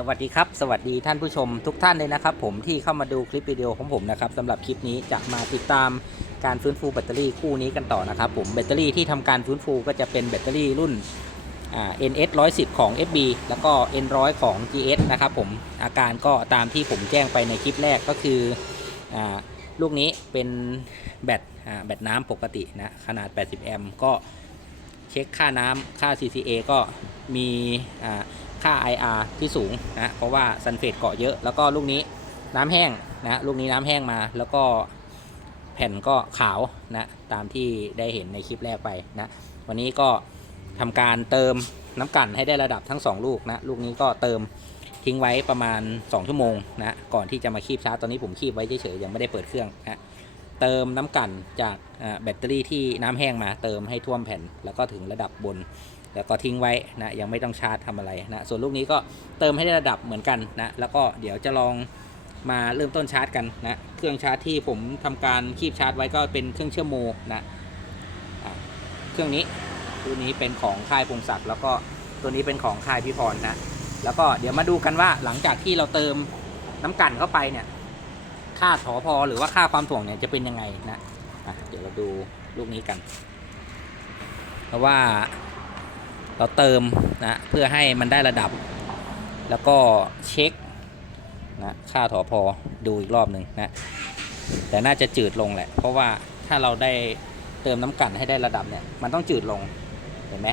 สวัสดีครับ สวัสดีท่านผู้ชมทุกท่านเลยนะครับ ผมที่เข้ามาดูคลิปวิดีโอของผมนะครับสำหรับคลิปนี้จะมาติดตามการฟื้นฟูแบตเตอรี่คู่นี้กันต่อนะครับผมแบตเตอรี่ที่ทำการฟื้นฟูก็จะเป็นแบตเตอรี่รุ่น NS 110 ของ FB แล้วก็ N 100ของ GS นะครับผมอาการก็ตามที่ผมแจ้งไปในคลิปแรกก็คืออลูกนี้เป็นแบตแบตน้ำปกตินะขนาด 80 แอมป์ก็เช็คค่าน้ำค่า CCA ก็มีอ่า ค่า IR ที่สูงนะเพราะว่าซันเฟตเกาะเยอะแล้วก็ลูกนี้น้ำแห้งนะลูกนี้น้ำแห้งมาแล้วก็แผ่นก็ขาวนะตามที่ได้เห็นในคลิปแรกไปนะวันนี้ก็ทำการเติมน้ำกันให้ได้ระดับทั้ง 2 ลูกนะลูกนี้ก็เติมทิ้งไว้ประมาณ 2 ชั่วโมงนะก่อนที่จะมาคีบชาร์จตอนนี้ผมคีบไว้เฉยๆยังไม่ได้เปิดเครื่องนะเติมน้ำกันจากแบตเตอรี่ที่น้ำแห้งมาเติมให้ท่วมแผ่นแล้วก็ถึงระดับบน แล้วก็ทิ้งไว้นะยังไม่ต้องชาร์จทำอะไรนะส่วนลูกนี้ก็เติมให้ได้ระดับเหมือนกันนะแล้วก็เดี๋ยวจะลองมาเริ่มต้นชาร์จกันนะเครื่องชาร์จที่ผมทำการคีบชาร์จไว้ก็เป็นเครื่องเชื่อมโมนะเครื่องนี้ตัวนี้เป็นของค่ายพงศักดิ์แล้วก็ตัวนี้เป็นของค่ายพี่พรนะแล้วก็เดี๋ยวมาดูกันว่าหลังจากที่เราเติมน้ำกันเข้าไปเนี่ยค่าถอพอหรือว่าค่าความถ่วงเนี่ยจะเป็นยังไงนะะเดี๋ยวเราดูลูกนี้กัน เพราะว่า เราเติมนะเพื่อให้มันได้ระดับ แล้วก็เช็คนะค่าถอพอดูอีกรอบหนึ่งนะแต่น่าจะจืดลงแหละ เพราะว่าถ้าเราได้เติมน้ำกลั่นให้ได้ระดับเนี่ยมันต้องจืดลงเห็นไหม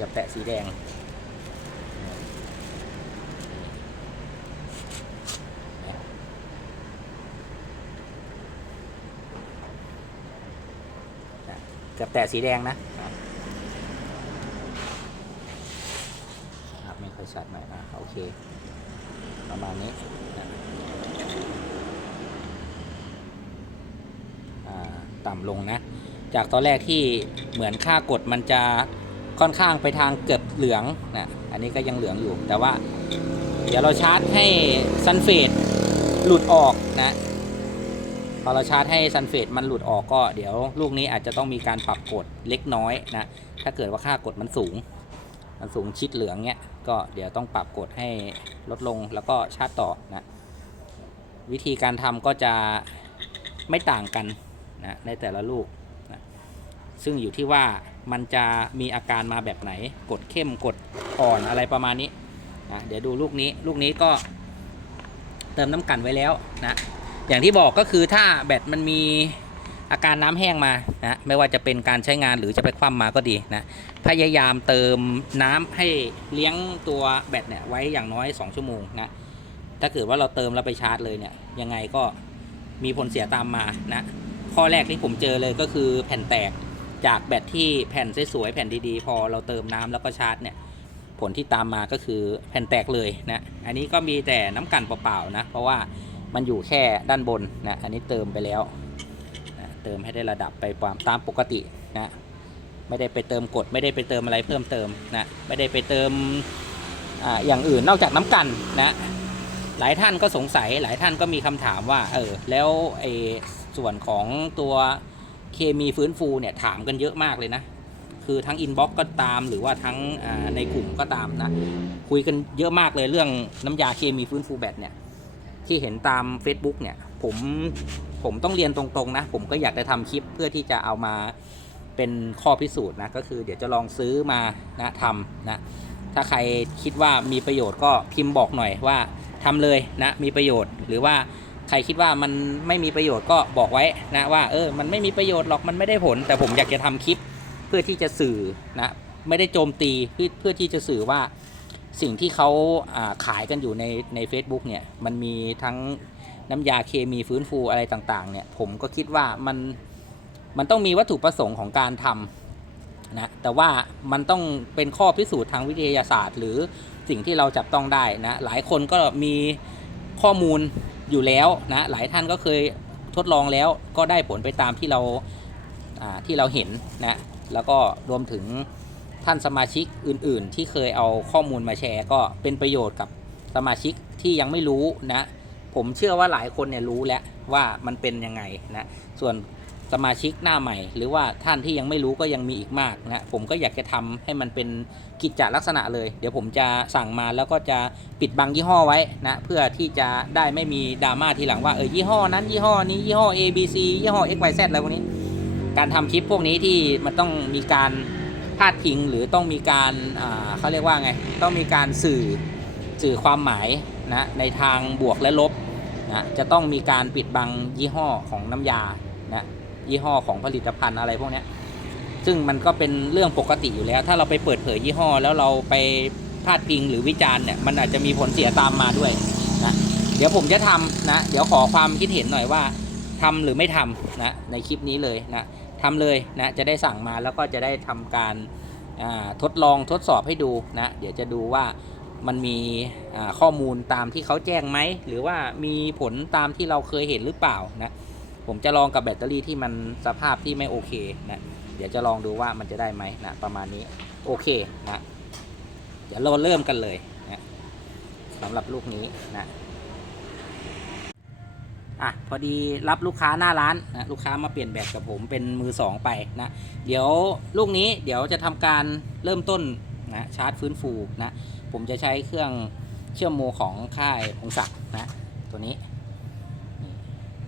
จะแตะสีแดงเกือบแตะสีแดงนะ ครับไม่ค่อย ชัดหน่อยนะโอเค ประมาณนี้นะต่ำลงนะ จากตอนแรกที่เหมือนค่ากดมันจะค่อนข้างไปทางเกือบเหลืองนะอันนี้ก็ยังเหลืองอยู่ แต่ว่า เดี๋ยวเราชาร์จให้ซันเฟดหลุดออกนะพอเราชาร์จให้ซันเฟดมันหลุดออกก็เดี๋ยวลูกนี้อาจจะต้องมีการปรับกดเล็กน้อยนะ ถ้าเกิดว่าค่ากดมันสูง มันสูงชิดเหลืองเนี้ยก็เดี๋ยวต้องปรับกดให้ลดลงแล้วก็ชาร์จต่อนะวิธีการทำก็จะไม่ต่างกันนะในแต่ละลูกนะซึ่งอยู่ที่ว่ามันจะมีอาการมาแบบไหน กดเข้มกดอ่อนอะไรประมาณนี้นะเดี๋ยวดูลูกนี้ลูกนี้ก็เติมน้ำกันไว้แล้วนะอย่างที่บอกก็คือถ้าแบตมันมี อาการน้ำแห้งมานะไม่ว่าจะเป็นการใช้งานหรือจะไปคว่ำมาก็ดีนะพยายามเติมน้ำให้เลี้ยงตัวแบตเนี่ยไว้อย่างน้อย 2 ชั่วโมงนะถ้าเกิดว่าเราเติมแล้วไปชาร์จเลยเนี่ยยังไงก็มีผลเสียตามมานะข้อแรกที่ผมเจอเลยก็คือแผ่นแตกจากแบตที่แผ่นสวยๆแผ่นดีๆ พอเราเติมน้ำแล้วก็ชาร์จเนี่ยผลที่ตามมาก็คือแผ่นแตกเลยนะอันนี้ก็มีแต่น้ำกันเปล่าๆนะเพราะว่ามันอยู่แค่ด้านบนนะอันนี้เติมไปแล้ว เติมให้ได้ระดับไปตามปกตินะไม่ได้ไปเติมกดไม่ได้ไปเติมอะไรเพิ่มเติมนะไม่ได้ไปเติมออย่างอื่นนอกจากน้ำกันนะหลายท่านก็สงสัยหลายท่านก็มีคำถามว่าเออแล้วไอ้ส่วนของตัวเคมีฟื้นฟูเนี่ยถามกันเยอะมากเลยนะคือทั้งอินบ็อกก็ตามหรือว่าทั้งในกลุ่มก็ตามนะคุยกันเยอะมากเลยเรื่องน้ำยาเคมีฟื้นฟูแบตเนี่ยที่เห็นตาม Facebook เนี่ยผม ผมต้องเรียนตรงๆนะ ผมก็อยากจะทำคลิปเพื่อที่จะเอามาเป็นข้อพิสูจน์นะก็คือเดี๋ยวจะลองซื้อมานะทำนะถ้าใครคิดว่ามีประโยชน์ก็พิมพ์บอกหน่อยว่าทำเลยนะมีประโยชน์ หรือว่าใครคิดว่ามันไม่มีประโยชน์ก็บอกไว้นะว่าเออมันไม่มีประโยชน์หรอกมันไม่ได้ผล แต่ผมอยากจะทำคลิปเพื่อที่จะสื่อนะไม่ได้โจมตีเพื่อเพื่อที่จะสื่อว่าสิ่งที่เขาาขายกันอยู่ในใน a c e b o o k เนี่ยมันมีทั้ง น้ำยาเคมีฟื้นฟูอะไรต่างๆ เนี่ย ผมก็คิดว่ามันมันต้องมีวัตถุประสงค์ของการทำนะแต่ว่ามันต้องเป็นข้อพิสูจน์ทางวิทยาศาสตร์ หรือสิ่งที่เราจับต้องได้นะหลายคนก็มีข้อมูลอยู่แล้วนะหลายท่านก็เคยทดลองแล้วก็ได้ผลไปตามที่เราอ่าที่เราเห็นนะแล้วก็รวมถึงท่านสมาชิกอื่น ๆ ที่เคยเอาข้อมูลมาแชร์ ก็เป็นประโยชน์กับสมาชิกที่ยังไม่รู้นะ ผมเชื่อว่าหลายคนเนี่ยรู้แล้วว่ามันเป็นยังไงนะส่วนสมาชิกหน้าใหม่ หรือว่าท่านที่ยังไม่รู้ก็ยังมีอีกมากนะผมก็อยากจะทำให้มันเป็นกิจจลักษณะเลย เดี๋ยวผมจะสั่งมาแล้วก็จะปิดบังยี่ห้อไว้นะเพื่อที่จะได้ไม่มีดราม่าทีหลังว่าเออยี่ห้อนั้นยี่ห้อนี้ยี่ห้อ A B C ยี่ห้อ X Y Z อะไรพวกนี้ การทำคลิปพวกนี้ที่มันต้องมีการพาดพิงหรือต้องมีการเขาเรียกว่าไงต้องมีการสื่อสื่อความหมายนะในทางบวกและลบ นะจะต้องมีการปิดบังยี่ห้อของน้ำยานะยี่ห้อของผลิตภัณฑ์อะไรพวกนี้ซึ่งมันก็เป็นเรื่องปกติอยู่แล้ว ถ้าเราไปเปิดเผยยี่ห้อ แล้วเราไปพาดพิงหรือวิจารณ์เนี่ยมันอาจจะมีผลเสียตามมาด้วยนะเดี๋ยวผมจะทำนะเดี๋ยวขอความคิดเห็นหน่อยว่าทำหรือไม่ทำนะในคลิปนี้เลยนะทำเลยนะจะได้สั่งมาแล้วก็จะได้ทำการทดลองทดสอบให้ดูนะเดี๋ยวจะดูว่า มันมีข้อมูลตามที่เขาแจ้งไหม หรือว่ามีผลตามที่เราเคยเห็นหรือเปล่านะผมจะลองกับแบตเตอรี่ที่มันสภาพที่ไม่โอเคนะเดี๋ยวจะลองดูว่ามันจะได้ไหมนะประมาณนี้โอเคนะเดี๋ยวเราเริ่มกันเลยนะสำหรับลูกนี้นะอะพอดีรับลูกค้าหน้าร้านนะลูกค้ามาเปลี่ยนแบตกับผมเป็นมือสองไปนะเดี๋ยวลูกนี้เดี๋ยวจะทำการเริ่มต้นนะชาร์จฟื้นฟูนะ ผมจะใช้เครื่องเชื่อมโมของค่ายองศักดิ์นะตัวนี้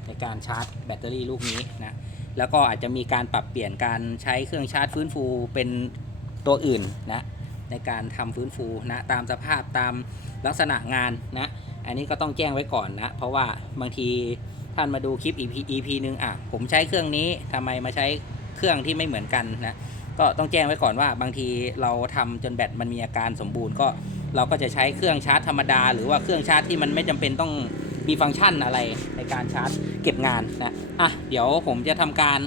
ในการชาร์จแบตเตอรี่ลูกนี้นะแล้วก็อาจจะมีการปรับเปลี่ยนการใช้เครื่องชาร์จฟื้นฟูเป็นตัวอื่นนะในการทำฟื้นฟูนะตามสภาพตามลักษณะงานนะอันนี้ก็ต้องแจ้งไว้ก่อนนะ เพราะว่าบางทีท่านมาดูคลิป EP EP หนึ่งอะผมใช้เครื่องนี้ทำไมมาใช้เครื่องที่ไม่เหมือนกันนะ ก็ต้องแจ้งไว้ก่อนว่าบางทีเราทำจนแบตมันมีอาการสมบูรณ์ก็เราก็จะใช้เครื่องชาร์จธรรมดา หรือว่าเครื่องชาร์จที่มันไม่จำเป็นต้องมีฟังก์ชันอะไรในการชาร์จเก็บงานนะอะเดี๋ยวผมจะทำการ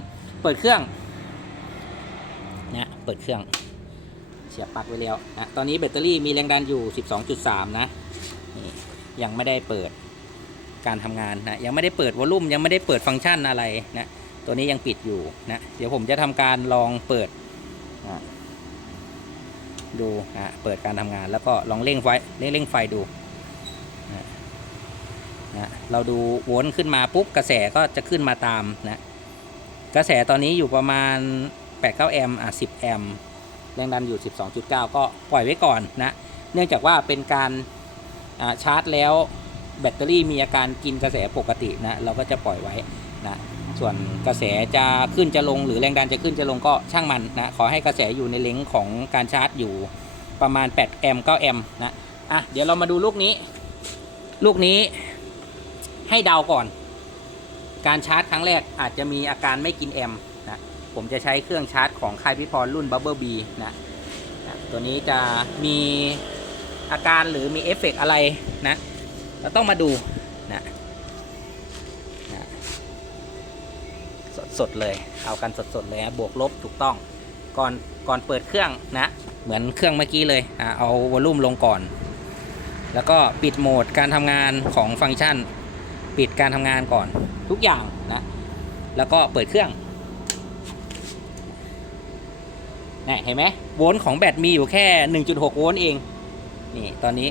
เปิดเครื่องนะเปิดเครื่องเสียบปลั๊กไว้แล้วนะตอนนี้แบตเตอรี่มีแรงดันอยู่ 12.3 นะนี่ยังไม่ได้เปิดการทำงานนะยังไม่ได้เปิดวอลลุ่มยังไม่ได้เปิดฟังก์ชันอะไรนะตัวนี้ยังปิดอยู่นะเดี๋ยวผมจะทำการลองเปิด ดูนะเปิดการทำงานแล้วก็ลองเร่งไฟเร่งเร่งไฟดูนะเราดูวลต์ขึ้นมาปุ๊บกระแสก็จะขึ้นมาตามนะกระแสตอนนี้อยู่ประมาณ 8-9 แอมป์อะ 10 แอมป์แรงดันอยู่ 12.9 ก็ปล่อยไว้ก่อนนะ เนื่องจากว่าเป็นการาชาร์จแล้วแบตเตอรี่มีอาการกินกระแสปกตินะ เราก็จะปล่อยไว้นะ ส่วนกระแสจะขึ้นจะลงหรือแรงดันจะขึ้นจะลงก็ช่างมันนะขอให้กระแสอยู่ในเลนส์ของการชาร์จอยู่ประมาณ8แอมป์9แอมป์นะอะเดี๋ยวเรามาดูลูกนี้ ลูกนี้ให้เดาก่อน การชาร์จครั้งแรกอาจจะมีอาการไม่กินแอมป์นะผมจะใช้เครื่องชาร์จของค่ายพิพรรุ่น Bubble B นะนะตัวนี้จะมีอาการหรือมีเอฟเฟกต์อะไรนะเราต้องมาดูนะ สดๆเลย เอากันสดๆเลยนะบวกลบถูกต้อง ก่อนก่อนเปิดเครื่องนะ เหมือนเครื่องเมื่อกี้เลยอะเอาวอลลุ่มลงก่อน แล้วก็ปิดโหมดการทำงานของฟังก์ชัน ปิดการทำงานก่อนทุกอย่างนะ แล้วก็เปิดเครื่องนี่เห็นไหมโวลต์ของแบตมีอยู่แค่ 1.6 โวลต์เอง นี่ตอนนี้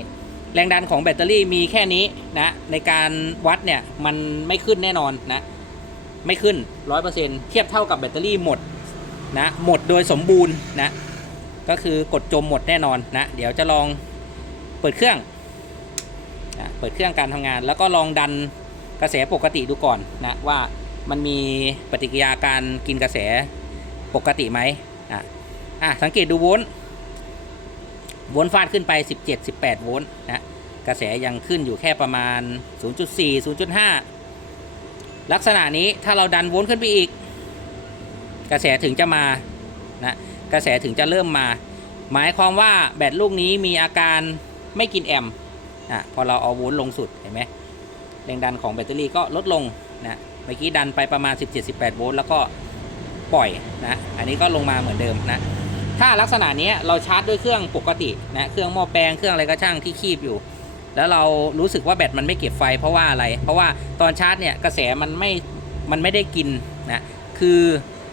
แรงดันของแบตเตอรี่มีแค่นี้นะ ในการวัดเนี่ย มันไม่ขึ้นแน่นอนนะ ไม่ขึ้น 100%เทียบเท่ากับแบตเตอรี่หมดนะหมดโดยสมบูรณ์นะก็คือกดจมหมดแน่นอนนะเดี๋ยวจะลองเปิดเครื่องนะเปิดเครื่องการทำงาน แล้วก็ลองดันกระแสปกติดูก่อนนะว่ามันมีปฏิกิริยาการกินกระแสปกติไหมอะอะสังเกตดูโวลต์โวลต์ฟาดขึ้นไป 17 18 โวลต์นะกระแสยังขึ้นอยู่แค่ประมาณ 0.4 0.5 ลักษณะนี้ถ้าเราดันโวลต์ขึ้นไปอีก กระแสถึงจะมานะกระแสถึงจะเริ่มมา หมายความว่าแบตลูกนี้มีอาการไม่กินแอมนะพอเราเอาโวลต์ลงสุดเห็นไหมแรงดันของแบตเตอรี่ก็ลดลงนะเมื่อกี้ดันไปประมาณ 17-18 โวลต์แล้วก็ปล่อยนะอันนี้ก็ลงมาเหมือนเดิมนะถ้าลักษณะนี้เราชาร์จด้วยเครื่องปกตินะเครื่องหม้อแปลงเครื่องอะไรก็ช่างที่คีบอยู่ แล้วเรารู้สึกว่าแบตมันไม่เก็บไฟเพราะว่าอะไร เพราะว่าตอนชาร์จเนี่ยกระแสมันไม่มันไม่ได้กินนะคือ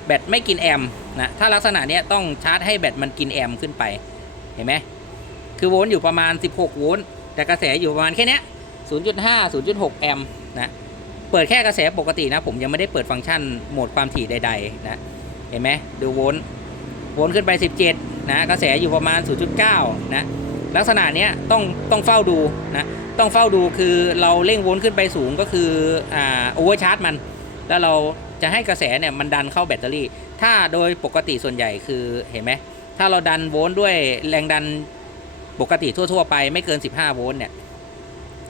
แบตไม่กินแอมนะถ้าลักษณะเนี้ยต้องชาร์จให้แบตมันกินแอมขึ้นไปเห็นไหมคือโวลต์อยู่ประมาณ 16 โวลต์แต่กระแสอยู่ประมาณแค่นี้0.5 0.6 แอมนะเปิดแค่กระแสปกตินะ ผมยังไม่ได้เปิดฟังก์ชันโหมดความถี่ใดๆนะเห็นไหมดูโวลต์โวลต์ขึ้นไป 17 นะ กระแสอยู่ประมาณ 0.9 นะ ลักษณะเนี้ยต้องต้องเฝ้าดูนะต้องเฝ้าดูคือเราเร่งโวลต์ขึ้นไปสูงก็คืออ่าโอเวอร์ชาร์จมัน แล้วเราจะให้กระแสเนี่ยมันดันเข้าแบตเตอรี่ ถ้าโดยปกติส่วนใหญ่คือเห็นไหมถ้าเราดันโวลต์ด้วยแรงดันปกติทั่ว ๆ ไปไม่เกิน 15 โวลต์เนี่ย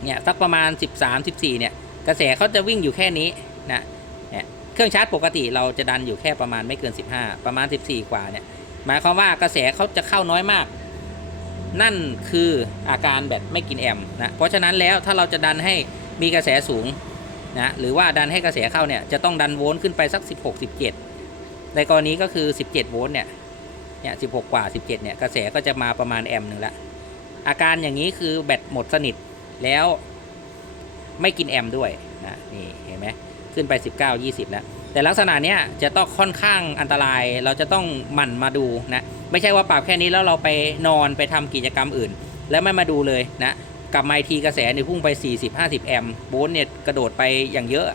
เนี่ยสักประมาณ 13 14 เนี่ย กระแสเขาจะวิ่งอยู่แค่นี้นะเนี่ยเครื่องชาร์จปกติเราจะดันอยู่แค่ประมาณไม่เกิน 15 ประมาณ 14 กว่าเนี่ยหมายความว่ากระแสเขาจะเข้าน้อยมาก นั่นคืออาการแบตไม่กินแอมนะเพราะฉะนั้นแล้วถ้าเราจะดันให้มีกระแสสูงนะหรือว่าดันให้กระแสเข้าเนี่ยจะต้องดันโวลต์ขึ้นไปสัก 16 17 ในกรณีก็คือ 17 โวลต์เนี่ยเนี่ย16 กว่า 17 เนี่ยกระแสก็จะมาประมาณแอมหนึ่งละอาการอย่างนี้คือแบตหมดสนิทแล้วไม่กินแอมด้วยนะนี่เห็นไหมขึ้นไป 19 20 แล้ว แต่ลักษณะเนี้ยจะต้องค่อนข้างอันตรายเราจะต้องหมั่นมาดูนะไม่ใช่ว่าปรับแค่นี้แล้วเราไปนอนไปทำกิจกรรมอื่น แล้วไม่มาดูเลยนะกับไมทีกระแสเนี่ยพุ่งไป 40-50 แอมป์โวลต์เนี่ยกระโดดไปอย่างเยอะ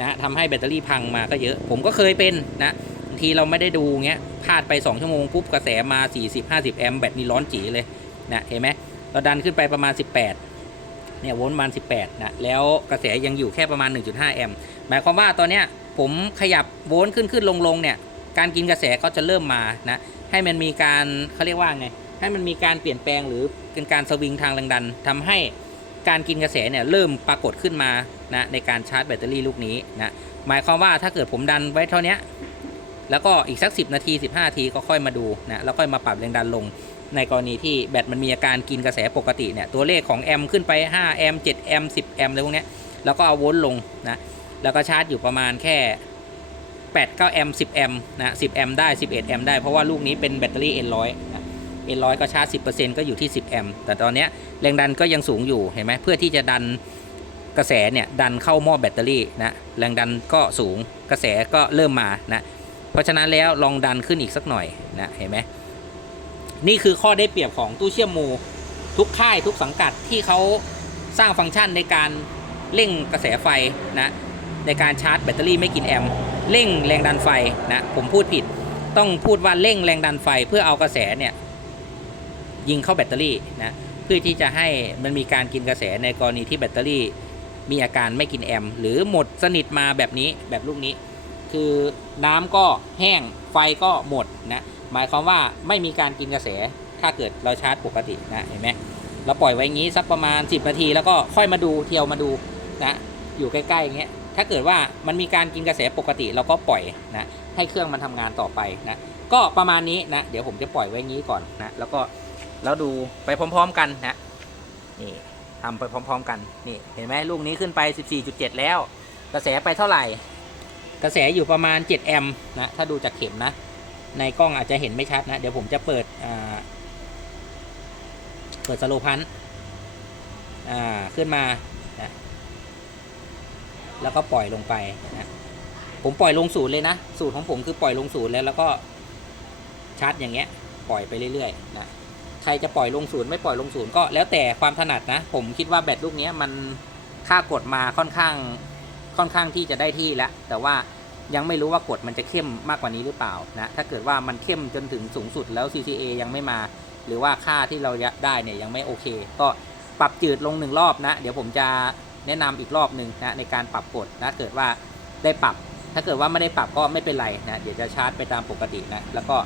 นะทำให้แบตเตอรี่พังมาก็เยอะ ผมก็เคยเป็นนะบางทีเราไม่ได้ดูเงี้ยพลาดไป 2 ชั่วโมงปุ๊บกระแสมา 40-50 แอมป์แบตนี่ร้อนจีเลยนะเห็นไหมเราดันขึ้นไปประมาณ 18เนี่ยโวลต์ประมาณ 18นะแล้วกระแสยังอยู่แค่ประมาณ 1.5 แอมป์หมายความว่าตอนเนี้ย ผมขยับโวลต์ขึ้นขึ้นลงลงเนี่ย การกินกระแสก็จะเริ่มมานะ ให้มันมีการเขาเรียกว่าไง ให้มันมีการเปลี่ยนแปลงหรือเป็นการสวิงทางแรงดันทำให้การกินกระแสเนี่ยเริ่มปรากฏขึ้นมานะในการชาร์จแบตเตอรี่ลูกนี้นะ หมายความว่าถ้าเกิดผมดันไว้เท่านี้แล้วก็อีกสัก 10 นาที 15นาทีก็ค่อยมาดูนะแล้วค่อยมาปรับแรงดันลง ในกรณีที่แบตมันมีอาการกินกระแสปกติเนี่ยตัวเลขของแอมป์ขึ้นไป5แอมป์7แอมป์10แอมป์อะไรพวกนี้แล้วก็เอาโวลต์ลงนะ แล้วก็ชาร์จอยู่ประมาณแค่8 9แอมป์10แอมป์นะ10แอมป์ได้ 11แอมป์ได้ เพราะว่าลูกนี้เป็นแบตเตอรี่ N100 นะ N100 ก็ชาร์จ 10%ก็อยู่ที่ 10 แอมป์ แต่ตอนนี้แรงดันก็ยังสูงอยู่ เห็นไหม เพื่อที่จะดันกระแสเนี่ย ดันเข้าหม้อแบตเตอรี่นะ แรงดันก็สูง กระแสก็เริ่มมานะ เพราะฉะนั้นแล้วลองดันขึ้นอีกสักหน่อยนะ เห็นไหม นี่คือข้อได้เปรียบของตู้เชื่อมโมทุกค่ายทุกสังกัดที่เขาสร้างฟังก์ชันในการเร่งกระแสไฟนะ ในการชาร์จแบตเตอรี่ไม่กินแอมเร่งแรงดันไฟนะผมพูดผิด ต้องพูดว่าเร่งแรงดันไฟเพื่อเอากระแสเนี่ยยิงเข้าแบตเตอรี่นะเพื่อที่จะให้มันมีการกินกระแสในกรณีที่แบตเตอรี่มีอาการไม่กินแอมหรือหมดสนิทมาแบบนี้แบบลูกนี้ คือน้ำก็แห้งไฟก็หมดนะหมายความว่าไม่มีการกินกระแสถ้าเกิดเราชาร์จปกตินะเห็นไหมเราปล่อยไว้อย่างนี้สักประมาณ 10 นาที แล้วก็ค่อยมาดูเที่ยวมาดูนะอยู่ใกล้ๆอย่างเงี้ย ถ้าเกิดว่ามันมีการกินกระแสปกติเราก็ปล่อยนะให้เครื่องมันทำงานต่อไปนะก็ประมาณนี้นะเดี๋ยวผมจะปล่อยไว้ยี้ก่อนนะแล้วก็แล้วดูไปพร้อม ๆ กันนะนี่ทำไปพร้อม ๆ กันนี่เห็นไหมลูกนี้ขึ้นไป 14.7 แล้ว กระแสไปเท่าไหร่ กระแสอยู่ประมาณ 7 แอมป์นะถ้าดูจากเข็มนะ ในกล้องอาจจะเห็นไม่ชัดนะ เดี๋ยวผมจะเปิดเปิดสโลพันอ่าขึ้นมา แล้วก็ปล่อยลงไปนะผมปล่อยลงศูนย์เลยนะ สูตรของผมคือปล่อยลงศูนย์แล้วแล้วก็ชาร์จอย่างเงี้ย ปล่อยไปเรื่อยๆนะใครจะปล่อยลงศูนย์ไม่ปล่อยลงศูนย์ก็แล้วแต่ความถนัดนะ ผมคิดว่าแบตลูกนี้มันค่ากดมาค่อนข้างค่อนข้างที่จะได้ที่แล้วแต่ว่ายังไม่รู้ว่ากฎมันจะเข้มมากกว่านี้หรือเปล่านะถ้าเกิดว่ามันเข้มจนถึงสูงสุดแล้ว CCA ยังไม่มา หรือว่าค่าที่เราได้เนี่ยยังไม่โอเค ก็ปรับจืดลงหนึ่งรอบนะ เดี๋ยวผมจะ แนะนำอีกรอบหนึ่งนะในการปรับกฎนะเกิดว่าได้ปรับ ถ้าเกิดว่าไม่ได้ปรับก็ไม่เป็นไรนะเดี๋ยวจะชาร์จไปตามปกตินะแล้วก็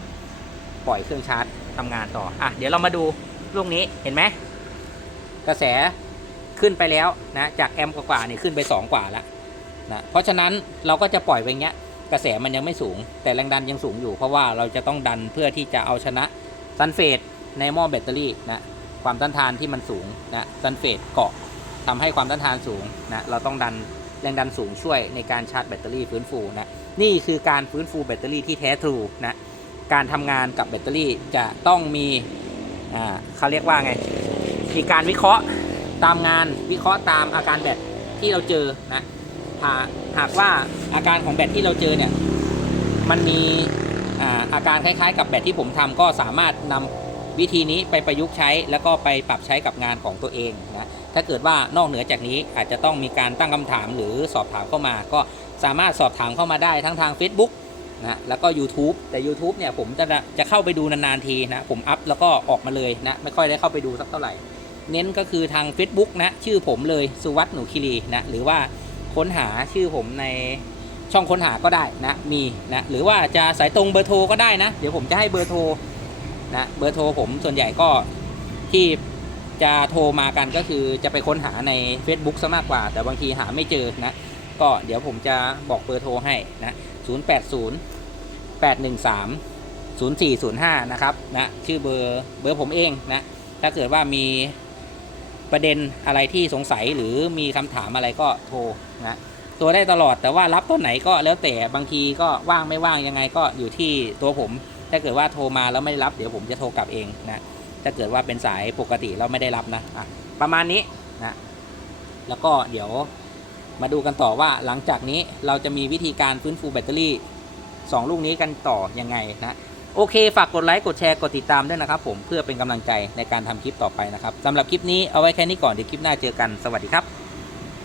ปล่อยเครื่องชาร์จทำงานต่ออะเดี๋ยวเรามาดูลูกนี้เห็นไหมกระแสขึ้นไปแล้วนะจากแอมป์กว่าๆนี่ขึ้นไป 2 กว่าแล้วนะเพราะฉะนั้นเราก็จะปล่อยไปงเงี้ยกระแสมันยังไม่สูง แต่แรงดันยังสูงอยู่ เพราะว่าเราจะต้องดันเพื่อที่จะเอาชนะซัลเฟตในหม้อแบตเตอรี่นะความต้านทานที่มันสูงนะซัลเฟตเกาะ ทำให้ความต้านทานสูงนะเราต้องดันแรงดันสูงช่วยในการชาร์จแบตเตอรี่ฟื้นฟูนะนี่คือการฟื้นฟูแบตเตอรี่ที่แท้ทรูนะการทำงานกับแบตเตอรี่จะต้องมีอ่าเขาเรียกว่าไงมีการวิเคราะห์ตามงานวิเคราะห์ตามอาการแบตที่เราเจอนะหากหากว่าอาการของแบตที่เราเจอเนี่ยมันมีอ่าอาการคล้ายๆ กับแบตที่ผมทำก็สามารถนำวิธีนี้ไปประยุกต์ใช้ แล้วก็ไปปรับใช้กับงานของตัวเอง ถ้าเกิดว่านอกเหนือจากนี้อาจจะต้องมีการตั้งคำถามหรือสอบถามเข้ามา ก็สามารถสอบถามเข้ามาได้ทั้งทาง Facebook นะแล้วก็ YouTube แต่ YouTube เนี่ยผมจะจะเข้าไปดูนานๆทีนะผมอัพแล้วก็ออกมาเลยนะไม่ค่อยได้เข้าไปดูสักเท่าไหร่ เน้นก็คือทาง Facebook นะชื่อผมเลยสุวัสด์หนูคิรีนะหรือว่าค้นหาชื่อผมในช่องค้นหาก็ได้นะมีนะหรือว่าจะสายตรงเบอร์โทรก็ได้นะ เดี๋ยวผมจะให้เบอร์โทรนะเบอร์โทรผมส่วนใหญ่ก็ที่ จะโทรมากันก็คือจะไปค้นหาใน Facebook ซะมากกว่า แต่บางทีหาไม่เจอนะ ก็เดี๋ยวผมจะบอกเบอร์โทรให้นะ 080 813 0405 นะครับนะชื่อเบอร์เบอร์ผมเองนะ ถ้าเกิดว่ามีประเด็นอะไรที่สงสัยหรือมีคำถามอะไรก็โทรนะโทรได้ตลอดแต่ว่ารับตอนไหนก็แล้วแต่บางทีก็ว่างไม่ว่างยังไงก็อยู่ที่ตัวผม ถ้าเกิดว่าโทรมาแล้วไม่รับเดี๋ยวผมจะโทรกลับเองนะ ถ้าเกิดว่าเป็นสายปกติเราไม่ได้รับนะะประมาณนี้นะแล้วก็เดี๋ยวมาดูกันต่อว่าหลังจากนี้เราจะมีวิธีการฟื้นฟูแบตเตอรี่ 2 ลูกนี้กันต่อยังไงนะโอเค ฝากกดไลค์ กดแชร์ กดติดตามด้วยนะครับผมเพื่อเป็นกำลังใจในการทำคลิปต่อไปนะครับสำหรับคลิปนี้เอาไว้แค่นี้ก่อนเดี๋ยวคลิปหน้าเจอกันสวัสดีครับ